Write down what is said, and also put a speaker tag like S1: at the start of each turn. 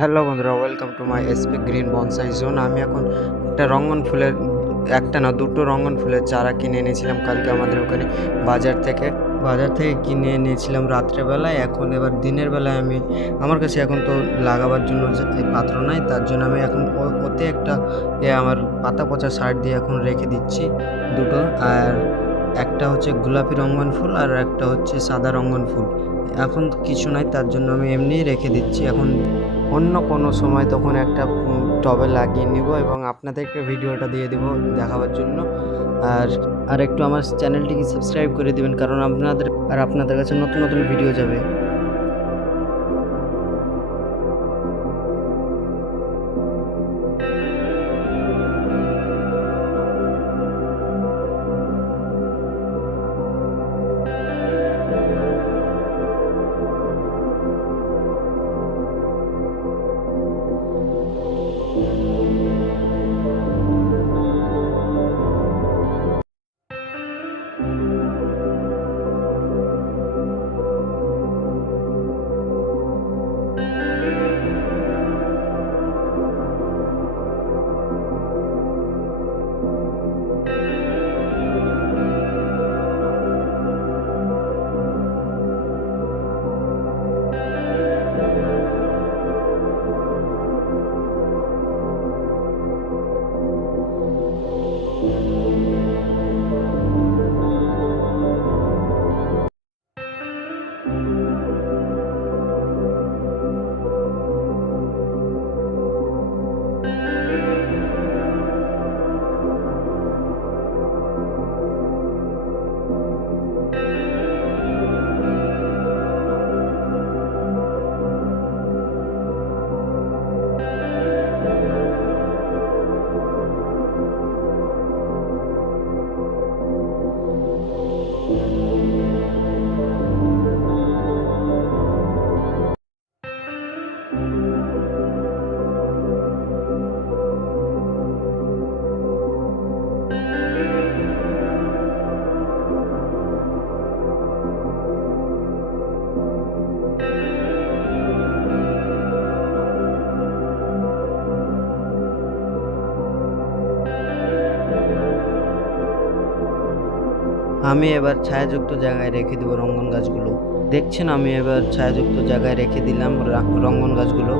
S1: Hello বন্ধুরা welcome to my SP green bonsai zone আমি এখন একটা রঙ্গন ফুলের, একটা না, দুটো রঙ্গন ফুলের চারা কিনে এনেছিলাম কালকে আমাদের ওখানে বাজার থেকে। বাজার থেকে কিনে এনেছিলাম রাত্রেবেলায়, এখন এবার দিনের বেলায় আমি, আমার কাছে এখন তো লাগাবার জন্য পাত্র নাই, তার জন্য আমি এখন ওতে একটা আমার পাতা পচা সার দিয়ে এখন রেখে দিচ্ছি দুটো। আর একটা হচ্ছে গোলাপি রঙ্গন ফুল আর একটা হচ্ছে সাদা রঙ্গন ফুল। এখন কিছু নাই, তার জন্য আমি এমনিই রেখে দিচ্ছি। এখন অন্য কোনো সময় তখন একটা টবে লাগিয়ে নিব এবং আপনাদেরকে ভিডিওটা দিয়ে দেবো দেখাবার জন্য। আর আর একটু আমার চ্যানেলটিকে সাবস্ক্রাইব করে দিবেন কারণ আপনাদের, আর আপনাদের কাছে নতুন নতুন ভিডিও যাবে। আমি এবার ছায়াযুক্ত জায়গায় রেখে দেবো রঙ্গন গাছগুলো। দেখছেন আমি এবার ছায়াযুক্ত জায়গায় রেখে দিলাম রঙ্গন গাছগুলো।